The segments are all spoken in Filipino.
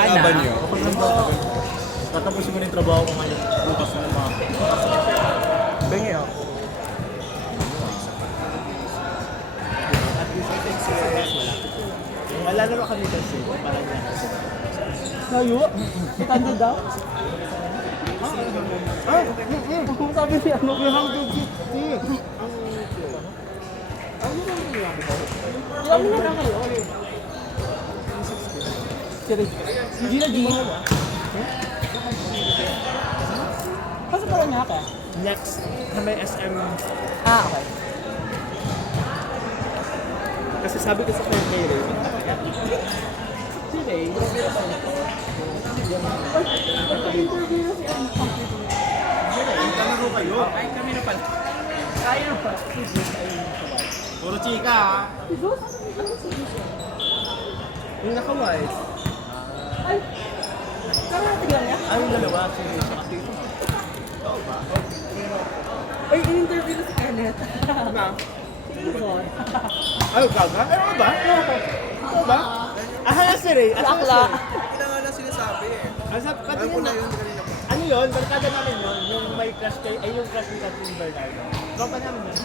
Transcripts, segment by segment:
Laban niyo. Tatapusin ko na yung trabaho ko ngayon. Bukas na mga. Bengi oh. At least I think 6 hours wala. Wala naman kami kasi. Parang yan. Layo? Ikando daw? Sabi niya, ano? 350. Ilang na lang kayo? Hindi na G. Kasi pala nga ka? Next, kami SM. Ah, okay. Kasi sabi ko sa kanya kay Ray. Si Ray, Tanaro kayo. Ay, kami na pala. kaya na pa. Puro chika ha. Yung naka-white. Ay! Karating lang yan? Ay, yung dalawa. Ay, in-interview ko si Kenneth. Ba? Season. Ay, gaga? Ay, ano ba? Ano ba? Ah, si Ray. Akla. Hindi na nga lang sinasabi eh. Pati Alam ko yun na yun kanina pa. Ano yun? Barkada namin yun. Yung may crush kay... Ay, yung crush ni Catherine Bernardo. Tropa namin yun.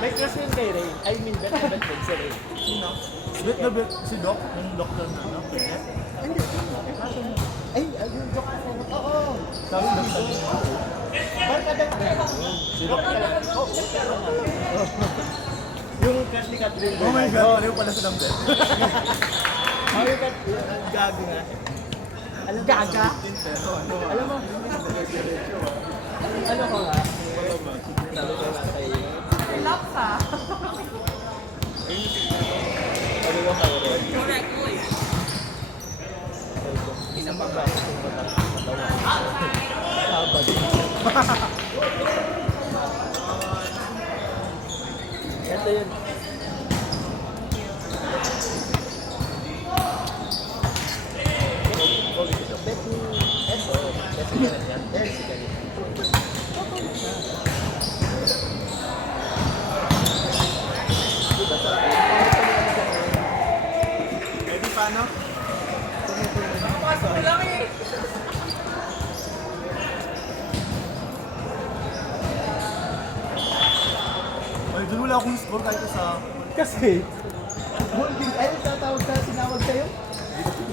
May crush yun kay Ray. I mean, bet na bet din si Ray. Sino? Bet na bet si Doc? Yung doctor na, no? Kenneth? Hindi. Ay, yung Doc na oo. Sabi Doc sabi. Barkada namin. Si Doc ka lang. Oo, yung crush ni Catherine Bernardo. Oh my God, pareho pala sa number. Oh, yung Catherine. Gago nga. Alam gaga? Alam mo? Ano ko nga? Sabi ko nga kay... Relax ha? Sabi ko kay Red. Correct mo eh. Isang babae kung habag. Ito yun. Pwede paano? Pasok ko lang eh. Ay, doon wala akong score kahit sa... Kasi, holding, ay, tatawag ka, sinawag sa'yo?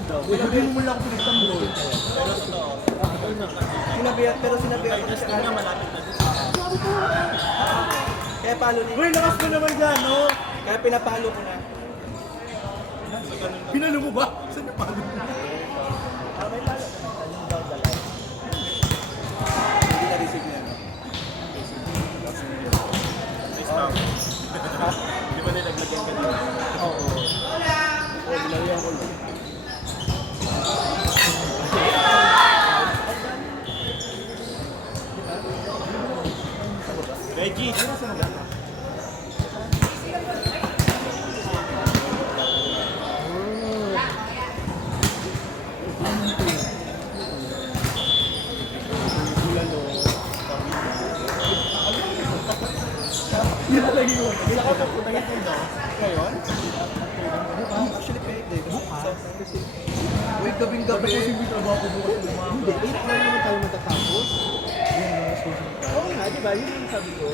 Hindi mo lang ako pinagtang goal. Pero sinabihan ko na siya. Kaya malapit na dito. Kaya palo niya. Uy, lakas mo naman dyan, no? Kaya pinapalo ko na. Pinalo mo ba? Saan na palo mo? May palo. Ano daw dalay? Hindi na-receive niya. Nice now. Di ba nilaglagyan ka dito? Oo. Oo, binalihan ko lang. Reggie, sino sa mga? Hindi na lagi yun. Hindi na ako papunta dito. Ngayon? Actually, pwede. Bukas. Uy, gabing-gabi. Hindi, 8 lang naman tayo matatapos. Oo nga, di ba? Yun yung sabi ko.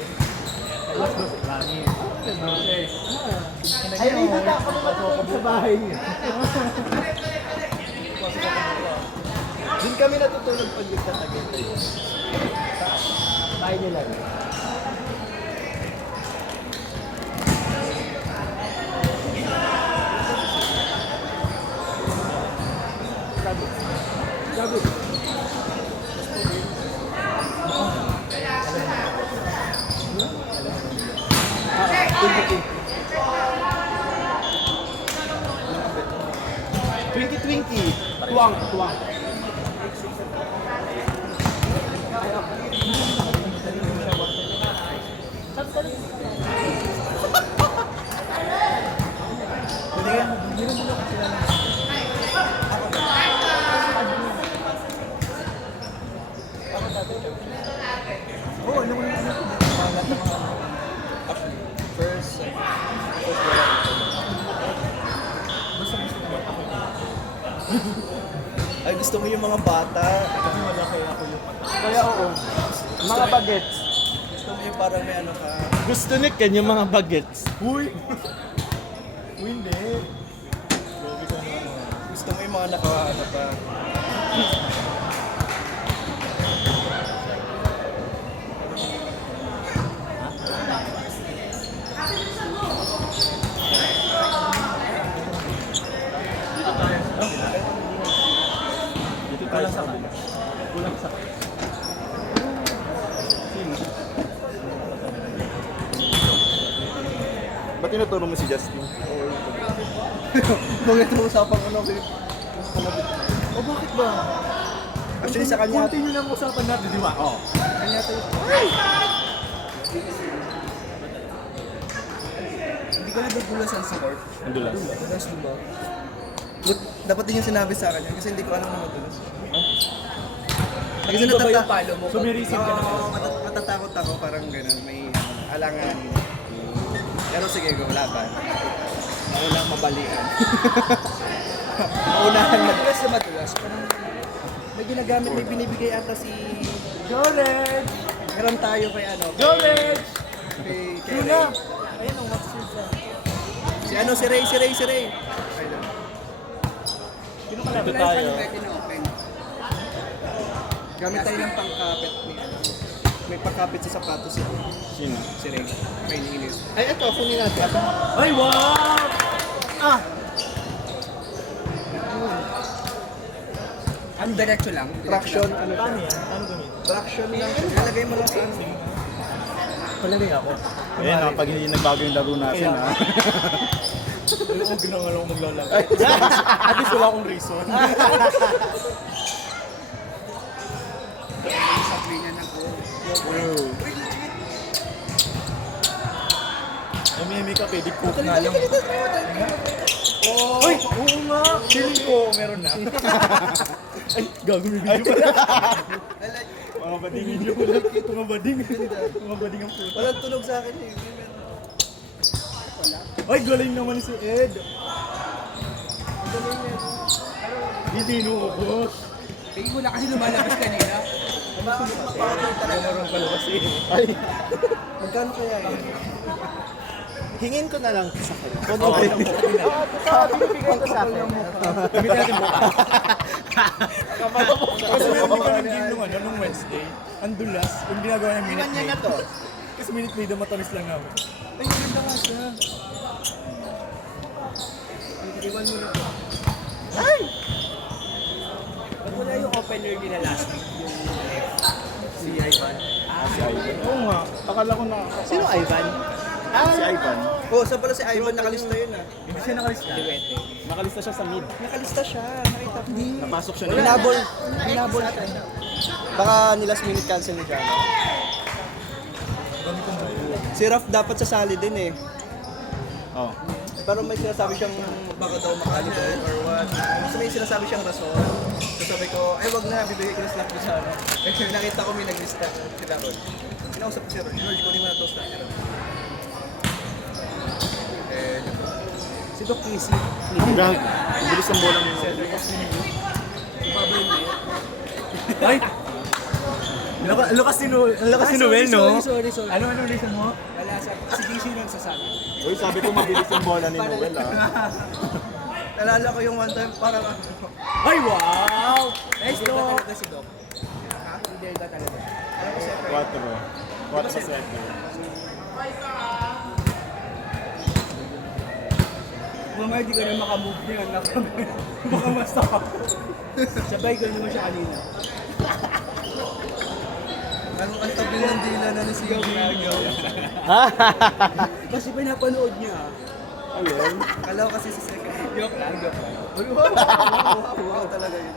Alas 12, rani. Okay. Ay, hindi na ako matutulog sa bahay niya. Doon kami natutulog pag nagtatagin. Bahay nila. Sabi. Tuwang. Oo, alam mo naman ako. Pangat ng mga... First, first wala. Basta gusto ko ako. Ay, gusto mo yung mga bata. Kasi malaki ako yung Kaya oo. Mga bagets. Gusto mo yung parang may ano ka. Gusto ni Ken yung mga bagets. Uy! Uy, hindi. Gusto mo yung mga ano ka. Dito tayo sa kulang sa Ba't tinuturo mo si Justin? Kung ito usapang ano, O bakit ba? actually sa kanya, Continue lang usapan natin, di ba? Oo. kanya to. Hindi ko nagugulasan sa court. Ang dulas. Dulas mo ba? Dapat din yung sinabi sa akin yan kasi hindi ko alam na madulas. Kasi Iba ba yung palo mo? Sumirisip ka na. Oo, matatakot ako parang gano'n, may alangan. Pero sige, go, laban. Maulang mabalian. Maunahan madulas na madulas. Parang may ginagamit, may binibigay ata si George! Meron tayo kay ano, George! kay Yun Ray. na! Ayun ang what's your son? Si ano, si Ray. Ayun. Sino kalapit tayo? Gamit tayo ng pangkapit ni ano. May pangkapit sa sapatos Sino? si Ray. May iniinis. Ay, eto, kunin natin. Ay, wow! Ah! Ano, diretso lang? Traction, ano Paano yan? Paano gamitin? Traction lang. Ilalagay mo lang sa ano. Palagay ako. Ayan na, pag hindi nagbago yung laro natin Kaya. ha. Ano ko ginangal ako maglalagay? At least wala akong reason. Sa linya ng Umimi ka, pwede cook na lang. Uy! Oo nga! Feeling ko, meron na. Ay, gago, may video pala. Mga bading video ko lang. Mga bading. Mga bading ang puta. Walang tunog sa akin eh. Ay, galing naman si Ed. Hindi nuubos. Tingin mo na kasi lumalabas kanina. Meron pala kasi. Ay, Magkano kaya yun? hingin ko na lang sa kanya. Okay. Binibigay ko sa akin. Gamitin natin bukas. Kasi meron din kami game nung ano, nung Wednesday. Ang dulas. Yung ginagawa niya minute Iwan niya na to. Kasi minute maid, matamis lang ako. Ay, maganda nga siya. Iwan mo na to. Ba't wala yung opener nila last week? Si Ivan. Si Ivan. Oo nga. Akala ko na. Sino Ivan? Si Ivan. Oh, saan pala si Ivan? Nakalista yun ah. Hindi siya nakalista. Nakalista siya sa mid. Nakalista siya. Nakita ko. Napasok siya na. Hinabol. Hinabol siya. Baka nilas minute cancel ni Jano. Si Raf dapat sasali din eh. Oh. Pero may sinasabi siyang baka daw makalibay or what. Kasi may sinasabi siyang rason. So sabi ko, ay wag na, bibigay ko na slack doon sa ano. Kasi nakita ko may naglista. Si Daron. Kinausap ko si Ron. George, kunin mo na to slack. Eh, si Doc Casey. Gag. Ang bilis ang bola niya. Ibabay mo yun. Ay! Ang lakas ni Noel, no? Sorry. Ano reason mo? Wala sa si DC lang sasabi. Uy, sabi ko mabilis ang bola ni Noel ha. Nalala ko yung one time parang ano. Ay, wow! Nice Hindi to. ba talaga si Doc? Ha? Hindi ba talaga? Alam ko siya. 4 sa set. Mamaya di ka na makamove niya. Baka masakap. Sabay ko naman siya kanina. Ang tabi ng dila na ni Sigaw Ginagaw. Kasi pinapanood niya. Ayun. Kalaw kasi sa second. Joke lang. Uy, wow talaga yun.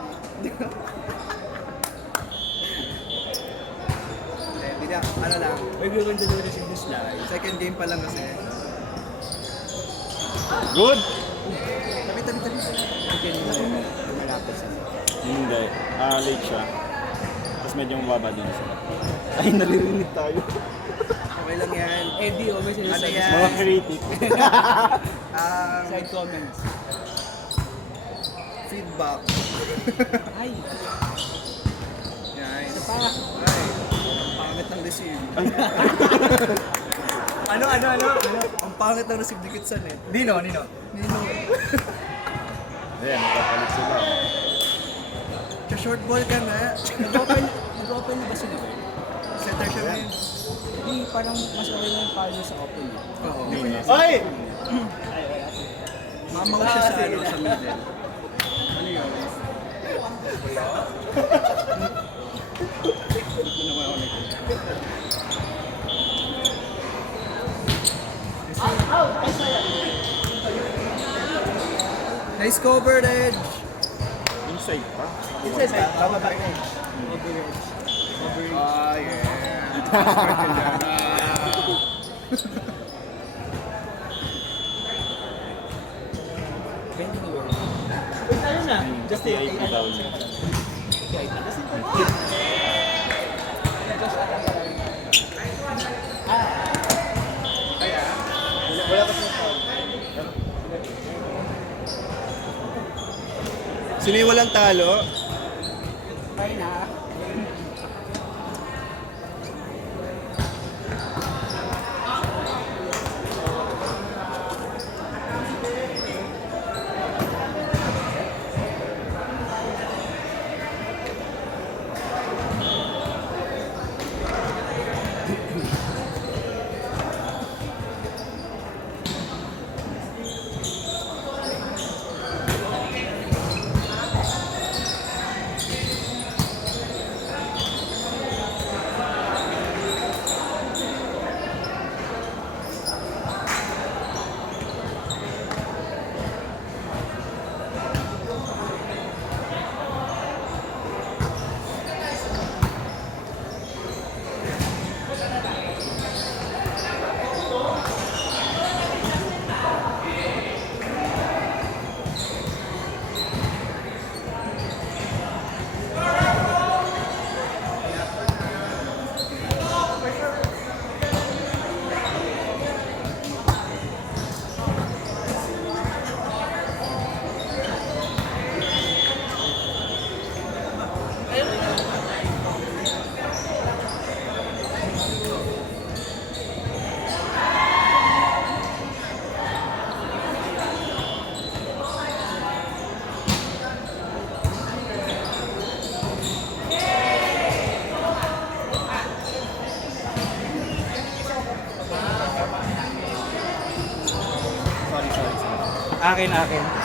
Hindi na, ano lang. May gagawin doon na si Buslay. Second game pa lang kasi. Good. Tabi. Malapit siya. Hindi. Late siya. Tapos medyo mababa din siya. Ay, naririnig tayo. Okay lang yan. Eddie, may sinasabi Ano yan? Mga critic. Ah, Side comments. feedback. Ay, Nice. pa. Ay, ang pangit ng receive. Ano? Ang pangit ng receive ni Kitsan eh. Nino. Nino. Ayan, nagpapalit sila. Sa short ball ka nga. Nag-open na ba sila? Center siya ngayon. Hindi, parang mas okay na yung palo sa open. Oo. Ay! Mamaw siya sa ano, sa middle. Ano yun? Nice covered edge. Inside pa. Bababa edge. Ah, yeah. Bending away. Ayun na. Just the 80 down. Wala kasi Sino yung walang talo? Kaya na. Akin.